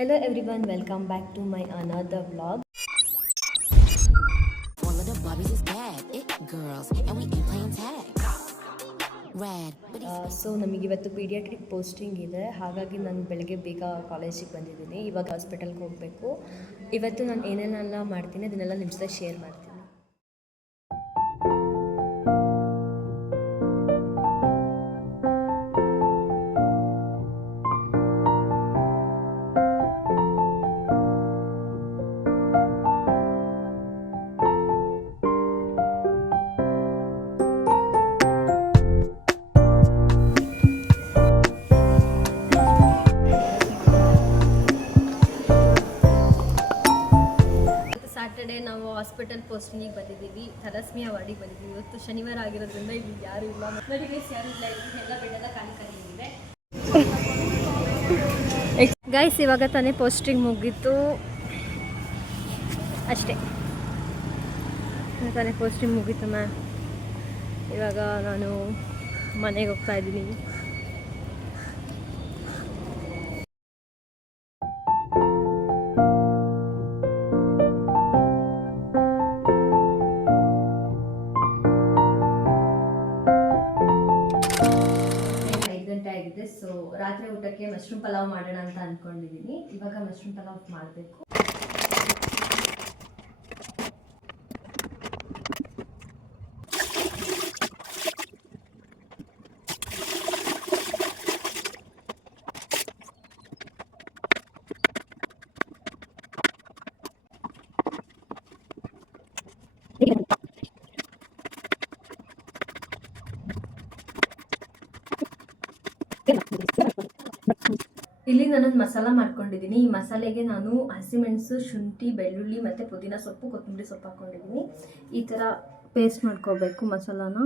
Hello everyone, welcome back to my another vlog. All of the Barbies is bad, it girls, and we ain't playing tag. Red, but so ನಮಗಿವತ್ತು paediatric posting ಇದೆ, ಹಾಗಾಗಿ ನಾನು ಬೆಳಗ್ಗೆ ಬೇಗ ಕಾಲೇಜಿಗೆ ಬಂದಿದ್ದೀನಿ. ಇವಾಗ ಹಾಸ್ಪಿಟಲ್ಗೆ ಹೋಗಬೇಕು. ಇವತ್ತು ನಾನು ಏನೇನೆಲ್ಲ ಮಾಡ್ತೀನಿ ಅದನ್ನೆಲ್ಲ ನಿಮ್ಮ ಜೊತೆ ಶೇರ್ ಮಾಡ್ತೀನಿ. ಸ್ಯಾಟರ್ಡೇ ನಾವು ಹಾಸ್ಪಿಟಲ್ ಪೋಸ್ಟಿಂಗಿಗೆ ಬಂದಿದ್ದೀವಿ, ಥಲಸ್ಮಿಯಾ ವಾರ್ಡಿಗೆ ಬಂದಿದ್ದೀವಿ. ಇವತ್ತು ಶನಿವಾರ ಆಗಿರೋದ್ರಿಂದ ಇಲ್ಲಿ ಯಾರೂ ಇಲ್ಲ, ನೋಡಿ ಗೈಸ್ ಯಾರೂ ಇಲ್ಲ, ಎಲ್ಲ ಬೆಡ್ಡೆಲ್ಲ ಖಾಲಿ ಖಾಲಿಯಾಗಿದೆ. ಗೈಸ್ ಇವಾಗ ತಾನೇ ಪೋಸ್ಟಿಂಗ್ ಮುಗೀತು ಅಷ್ಟೇ, ತಾನೇ ಪೋಸ್ಟಿಂಗ್ ಮುಗೀತು ಮ್ಯಾಮ್. ಇವಾಗ ನಾನು ಮನೆಗೆ ಹೋಗ್ತಾ ಇದ್ದೀನಿ. ಆಗಿದೆ. ಸೊ ರಾತ್ರಿ ಊಟಕ್ಕೆ ಮಶ್ರೂಮ್ ಪಲಾವ್ ಮಾಡೋಣ ಅಂತ ಅಂದ್ಕೊಂಡಿದ್ದೀನಿ. ಇವಾಗ ಮಶ್ರೂಮ್ ಪಲಾವ್ ಮಾಡಬೇಕು. ಇಲ್ಲಿ ನಾನೊಂದು ಮಸಾಲ ಮಾಡ್ಕೊಂಡಿದ್ದೀನಿ. ಈ ಮಸಾಲೆಗೆ ನಾನು ಹಸಿಮೆಣಸು, ಶುಂಠಿ, ಬೆಳ್ಳುಳ್ಳಿ ಮತ್ತು ಪುದೀನ ಸೊಪ್ಪು, ಕೊತ್ತಂಬರಿ ಸೊಪ್ಪು ಹಾಕ್ಕೊಂಡಿದ್ದೀನಿ. ಈ ಥರ ಪೇಸ್ಟ್ ಮಾಡ್ಕೋಬೇಕು ಮಸಾಲಾನ.